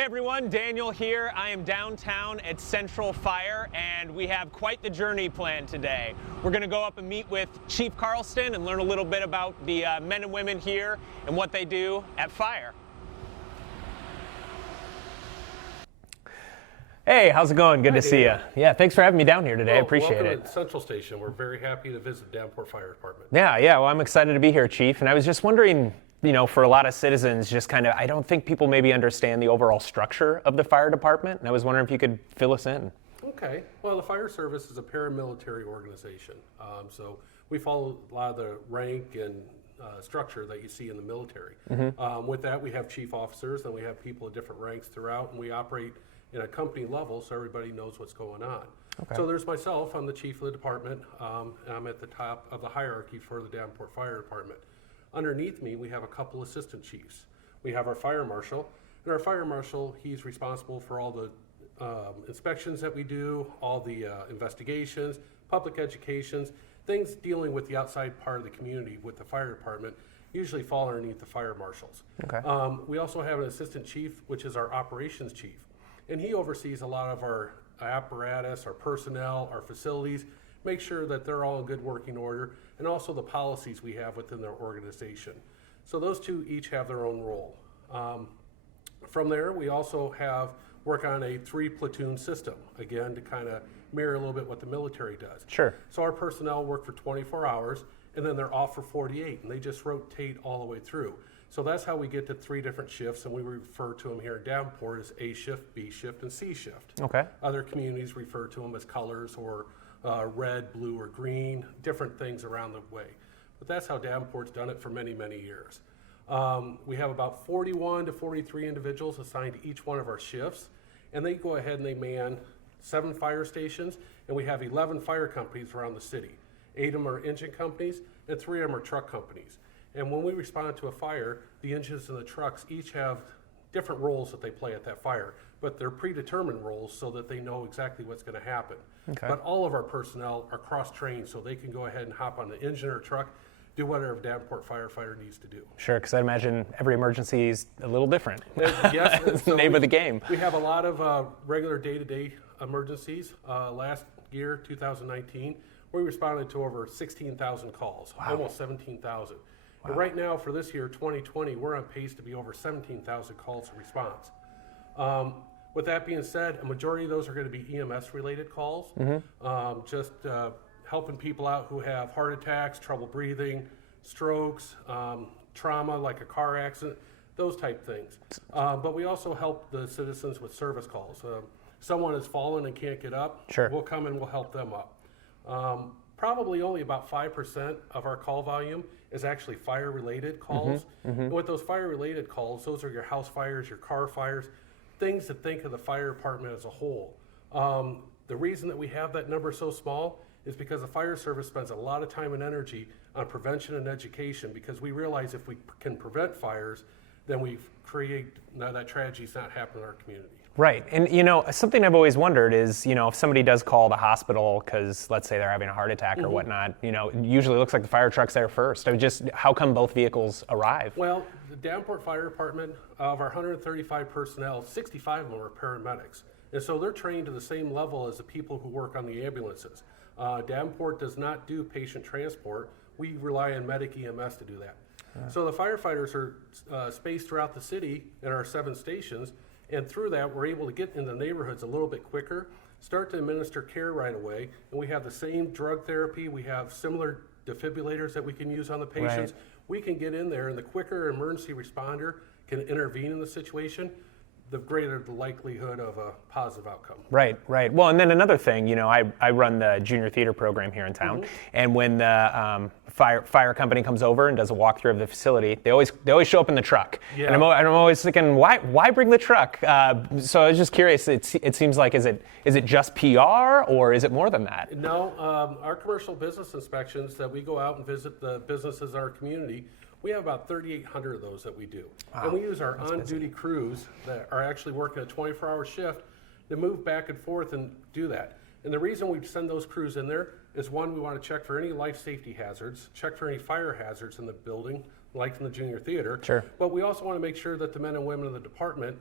Hey everyone, Daniel here. I am downtown at Central Fire and we have quite the journey planned today. We're going to go up and meet with Chief Carlston and learn a little bit about the men and women here and what they do at Fire. Hey, how's it going? Good to see you. Yeah, thanks for having me down here today. I appreciate welcome it. to Central Station. We're very happy to visit Davenport Fire Department. Yeah, well, I'm excited to be here, Chief. And I was just wondering, you know, for a lot of citizens, just kind of, I don't think people maybe understand the overall structure of the fire department. And I was wondering if you could fill us in. Okay. Well, the fire service is a paramilitary organization. So we follow a lot of the rank and structure that you see in the military. With that, we have chief officers and we have people of different ranks throughout, and we operate in a company level so everybody knows what's going on. Okay. So there's myself, I'm the chief of the department, and I'm at the top of the hierarchy for the Davenport Fire Department. Underneath me, we have a couple assistant chiefs. We have our fire marshal, and our fire marshal, he's responsible for all the inspections that we do, all the investigations, public educations, things dealing with the outside part of the community with the fire department usually fall underneath the fire marshals. Okay. We also have an assistant chief, which is our operations chief, and he oversees a lot of our apparatus, our personnel, our facilities, make sure that they're all in good working order, and also the policies we have within their organization. So those two each have their own role. From there, we also work on a 3-platoon system, again, to kind of mirror a little bit what the military does. Sure. So our personnel work for 24 hours, and then they're off for 48, and they just rotate all the way through. So that's how we get to 3 different shifts, and we refer to them here in Davenport as A shift, B shift, and C shift. Okay. Other communities refer to them as colors or red, blue, or green, different things around the way. But that's how Davenport's done it for many, many years. We have about 41 to 43 individuals assigned to each one of our shifts, and they go ahead and they man 7 fire stations, and we have 11 fire companies around the city. 8 of them are engine companies, and 3 of them are truck companies. And when we respond to a fire, the engines and the trucks each have different roles that they play at that fire, but they're predetermined roles so that they know exactly what's going to happen. Okay. But all of our personnel are cross-trained, so they can go ahead and hop on the engine or truck, do whatever a Davenport firefighter needs to do. Sure, because I imagine every emergency is a little different. Yes, It's the name of the game. We have a lot of regular day-to-day emergencies. Last year, 2019, we responded to over 16,000 calls, almost 17,000. But right now, for this year, 2020, we're on pace to be over 17,000 calls in response. With that being said, a majority of those are going to be EMS-related calls, just helping people out who have heart attacks, trouble breathing, strokes, trauma like a car accident, those type things. But we also help the citizens with service calls. Someone has fallen and can't get up, Sure. We'll come and we'll help them up. Probably only about 5% of our call volume is actually fire-related calls. And with those fire-related calls, those are your house fires, your car fires, things to think of the fire department as a whole. The reason that we have that number so small is because the fire service spends a lot of time and energy on prevention and education, because we realize if we can prevent fires, then we create that tragedy's not happening in our community. Right, and you know, something I've always wondered is, you know, if somebody does call the hospital because let's say they're having a heart attack or whatnot, you know, it usually looks like the fire truck's there first. I mean, just how come both vehicles arrive? Well, the Davenport Fire Department, of our 135 personnel, 65 of them are paramedics. And so they're trained to the same level as the people who work on the ambulances. Davenport does not do patient transport. We rely on medic EMS to do that. So the firefighters are spaced throughout the city in our 7 stations, and through that we're able to get in the neighborhoods a little bit quicker, start to administer care right away, and we have the same drug therapy, we have similar defibrillators that we can use on the patients. Right. We can get in there, and the quicker emergency responder can intervene in the situation, the greater the likelihood of a positive outcome. Right. Well, and then another thing, you know, I run the junior theater program here in town, and when the fire company comes over and does a walkthrough of the facility, they always show up in the truck. Yeah. And I'm always thinking, why bring the truck? So I was just curious. It seems like is it just PR or is it more than that? No, our commercial business inspections that we go out and visit the businesses in our community, we have about 3,800 of those that we do. Wow, and we use our on-duty crews that are actually working a 24-hour shift to move back and forth and do that. And the reason we send those crews in there is, one, we want to check for any life safety hazards, check for any fire hazards in the building, like in the junior theater. Sure. But we also want to make sure that the men and women in the department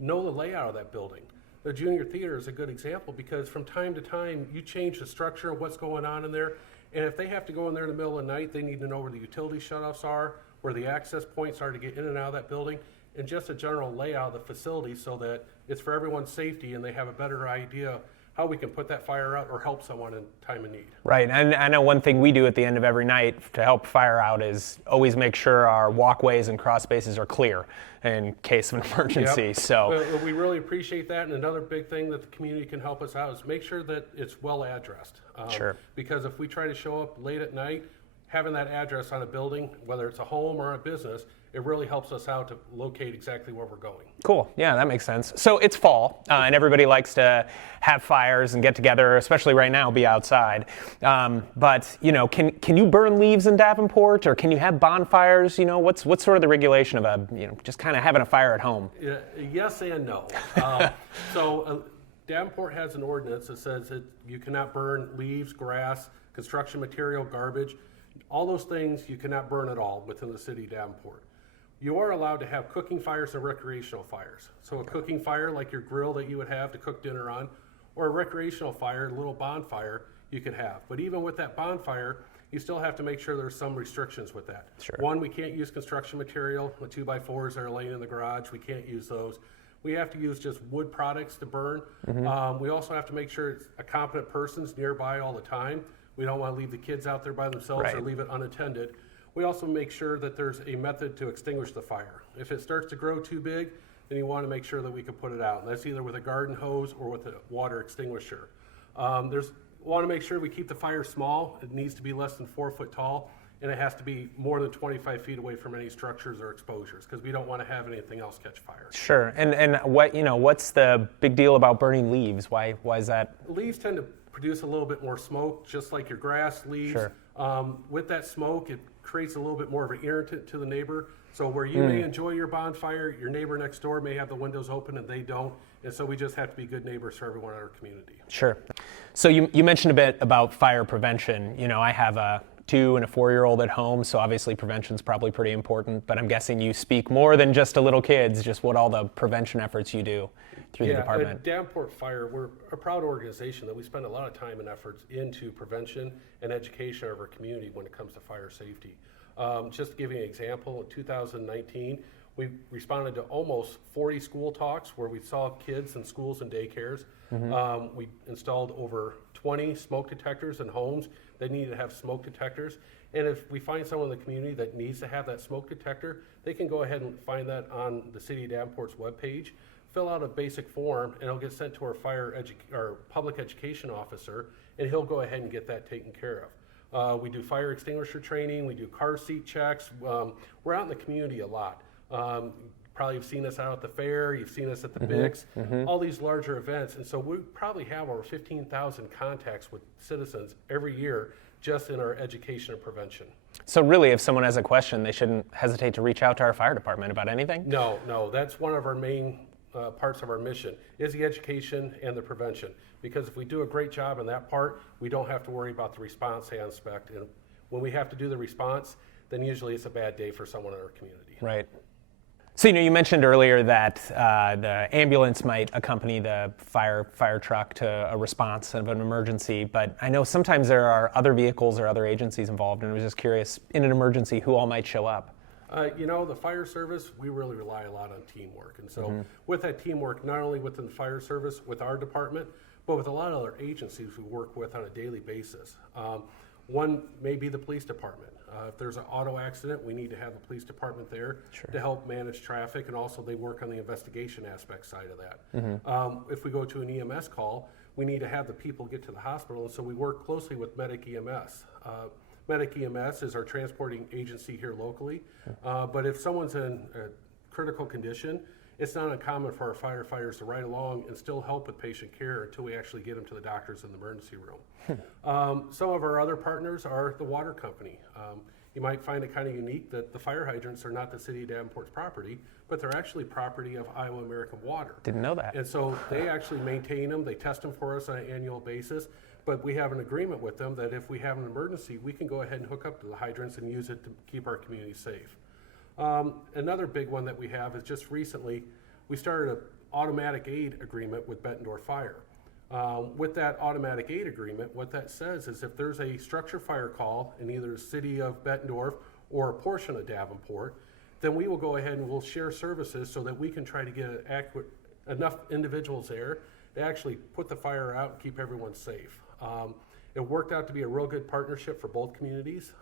know the layout of that building. The junior theater is a good example because from time to time you change the structure of what's going on in there, and if they have to go in there in the middle of the night, they need to know where the utility shutoffs are, where the access points are to get in and out of that building, and just a general layout of the facility so that it's for everyone's safety and they have a better idea how we can put that fire out or help someone in time of need. Right, and I know one thing we do at the end of every night to help fire out is always make sure our walkways and cross spaces are clear in case of an emergency. Yep. So we really appreciate that, and another big thing that the community can help us out is make sure that it's well addressed. Sure. Because if we try to show up late at night, having that address on a building, whether it's a home or a business, it really helps us out to locate exactly where we're going. Cool. Yeah, that makes sense. So it's fall, and everybody likes to have fires and get together, especially right now, be outside. But can you burn leaves in Davenport, or can you have bonfires? What's sort of the regulation of just kind of having a fire at home? Yes and no. Davenport has an ordinance that says that you cannot burn leaves, grass, construction material, garbage. All those things you cannot burn at all within the city of Davenport. You are allowed to have cooking fires and recreational fires. So a cooking fire like your grill that you would have to cook dinner on, or a recreational fire, a little bonfire you could have. But even with that bonfire, you still have to make sure there's some restrictions with that. Sure. One, we can't use construction material, the 2x4s that are laying in the garage, we can't use those. We have to use just wood products to burn. We also have to make sure it's a competent person's nearby all the time. We don't want to leave the kids out there by themselves or leave it unattended. We also make sure that there's a method to extinguish the fire. If it starts to grow too big, then you want to make sure that we can put it out. And that's either with a garden hose or with a water extinguisher. Want to make sure we keep the fire small. It needs to be less than 4 foot tall, and it has to be more than 25 feet away from any structures or exposures because we don't want to have anything else catch fire. Sure. And what's the big deal about burning leaves? Why is that? Leaves tend to produce a little bit more smoke, just like your grass leaves. Sure. With that smoke, it creates a little bit more of an irritant to the neighbor. So where you may enjoy your bonfire, your neighbor next door may have the windows open and they don't. And so we just have to be good neighbors for everyone in our community. Sure. So you mentioned a bit about fire prevention. I have a 2 and a 4-year-old at home, so obviously prevention is probably pretty important, but I'm guessing you speak more than just to little kids, just what all the prevention efforts you do through the department. At Davenport Fire, we're a proud organization that we spend a lot of time and efforts into prevention and education of our community when it comes to fire safety. Just to give you an example, in 2019, we responded to almost 40 school talks where we saw kids in schools and daycares. We installed over 20 smoke detectors in homes that needed to have smoke detectors. And if we find someone in the community that needs to have that smoke detector, they can go ahead and find that on the City of Davenport's webpage, fill out a basic form, and it'll get sent to our public education officer, and he'll go ahead and get that taken care of. We do fire extinguisher training, we do car seat checks. We're out in the community a lot. Probably have seen us out at the fair, you've seen us at the BIX, all these larger events. And so we probably have over 15,000 contacts with citizens every year just in our education and prevention. So really, if someone has a question, they shouldn't hesitate to reach out to our fire department about anything? No, that's one of our main parts of our mission is the education and the prevention. Because if we do a great job in that part, we don't have to worry about the response aspect. And when we have to do the response, then usually it's a bad day for someone in our community. Right. So you mentioned earlier that the ambulance might accompany the fire truck to a response of an emergency, but I know sometimes there are other vehicles or other agencies involved, and I was just curious, in an emergency, who all might show up? The fire service, we really rely a lot on teamwork. And so with that teamwork, not only within the fire service, with our department, but with a lot of other agencies we work with on a daily basis. One may be the police department. If there's an auto accident, we need to have the police department there to help manage traffic, and also they work on the investigation aspect side of that. If we go to an EMS call, we need to have the people get to the hospital, and so we work closely with Medic EMS. Medic EMS is our transporting agency here locally, but if someone's in a critical condition, it's not uncommon for our firefighters to ride along and still help with patient care until we actually get them to the doctors in the emergency room. Some of our other partners are the water company. You might find it kind of unique that the fire hydrants are not the City of Davenport's property, but they're actually property of Iowa American Water. Didn't know that. And so they actually maintain them, they test them for us on an annual basis, but we have an agreement with them that if we have an emergency, we can go ahead and hook up to the hydrants and use it to keep our community safe. Another big one that we have is just recently, we started a automatic aid agreement with Bettendorf Fire. With that automatic aid agreement, what that says is if there's a structure fire call in either the city of Bettendorf or a portion of Davenport, then we will go ahead and we'll share services so that we can try to get enough individuals there to actually put the fire out and keep everyone safe. It worked out to be a real good partnership for both communities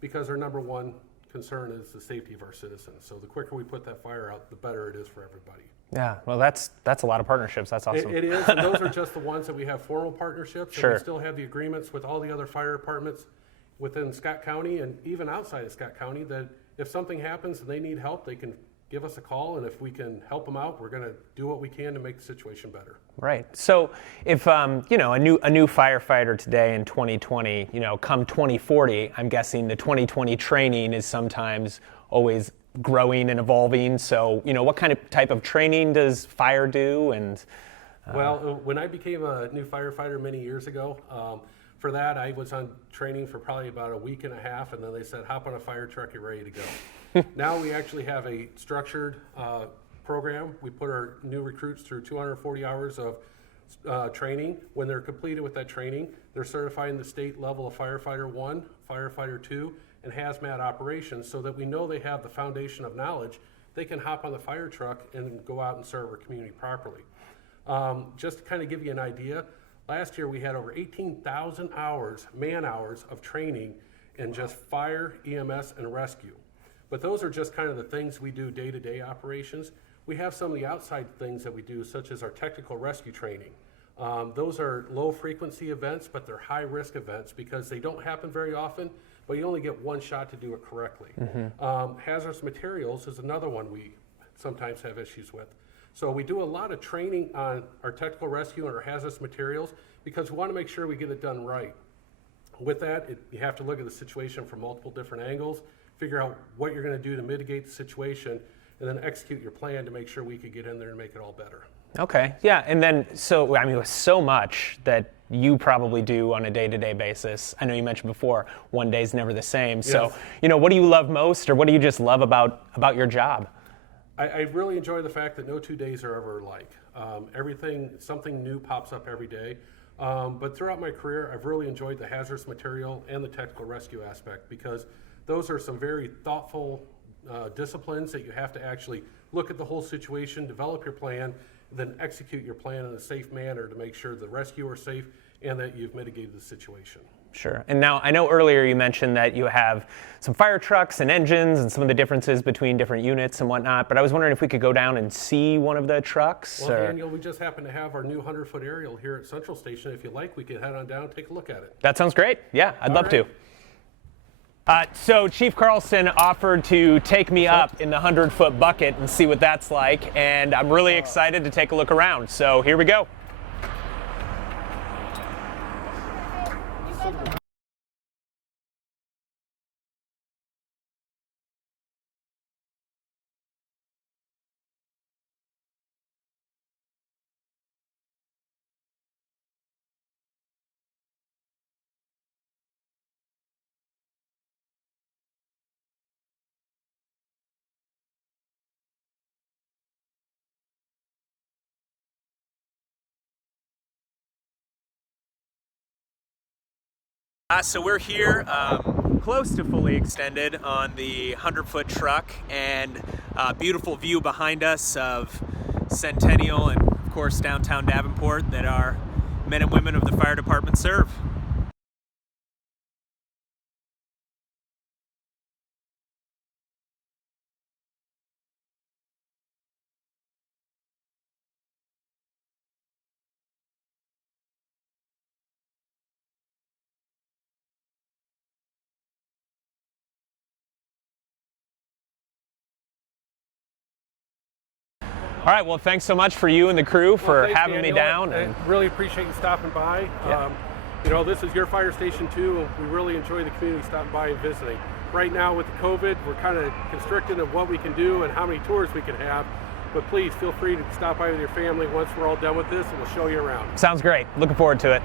because our number one concern is the safety of our citizens. So the quicker we put that fire out, the better it is for everybody. Yeah, well, that's a lot of partnerships. That's awesome. It is, and those are just the ones that we have formal partnerships. Sure. And we still have the agreements with all the other fire departments within Scott County and even outside of Scott County that if something happens and they need help, they can give us a call, and if we can help them out, we're going to do what we can to make the situation better. Right. So if a new firefighter today in 2020, come 2040, I'm guessing the 2020 training is sometimes always growing and evolving. So what kind of type of training does fire do? And well, when I became a new firefighter many years ago, for that I was on training for probably about a week and a half, and then they said, hop on a fire truck, you're ready to go. Now we actually have a structured program. We put our new recruits through 240 hours of training. When they're completed with that training, they're certified in the state level of Firefighter 1, Firefighter 2, and hazmat operations, so that we know they have the foundation of knowledge. They can hop on the fire truck and go out and serve our community properly. Just to kind of give you an idea, last year we had over 18,000 hours, man-hours of training in just fire, EMS, and rescue. But those are just kind of the things we do day-to-day operations. We have some of the outside things that we do, such as our technical rescue training. Those are low-frequency events, but they're high-risk events because they don't happen very often, but you only get one shot to do it correctly. Hazardous materials is another one we sometimes have issues with. So we do a lot of training on our technical rescue and our hazardous materials because we want to make sure we get it done right. With that, you have to look at the situation from multiple different angles, figure out what you're going to do to mitigate the situation, and then execute your plan to make sure we could get in there and make it all better. Okay, yeah, and then with so much that you probably do on a day-to-day basis. I know you mentioned before, one day's never the same. Yes. So, what do you love most, or what do you just love about your job? I really enjoy the fact that no 2 days are ever alike. Something new pops up every day. But throughout my career, I've really enjoyed the hazardous material and the technical rescue aspect because those are some very thoughtful disciplines that you have to actually look at the whole situation, develop your plan, then execute your plan in a safe manner to make sure the rescuer is safe and that you've mitigated the situation. Sure. And now I know earlier you mentioned that you have some fire trucks and engines and some of the differences between different units and whatnot, but I was wondering if we could go down and see one of the trucks? Well, Daniel, we just happen to have our new 100-foot aerial here at Central Station. If you like, we could head on down and take a look at it. That sounds great. Yeah, I'd love to. So Chief Carlson offered to take me up in the 100-foot bucket and see what that's like, and I'm really excited to take a look around. So here we go. So we're here close to fully extended on the 100-foot truck, and beautiful view behind us of Centennial and of course downtown Davenport that our men and women of the fire department serve. All right, well, thanks so much for you and the crew for having me down. I really appreciate you stopping by. Yeah. This is your fire station too, and we really enjoy the community stopping by and visiting. Right now with the COVID, we're kind of constricted of what we can do and how many tours we can have, but please feel free to stop by with your family once we're all done with this, and we'll show you around. Sounds great. Looking forward to it.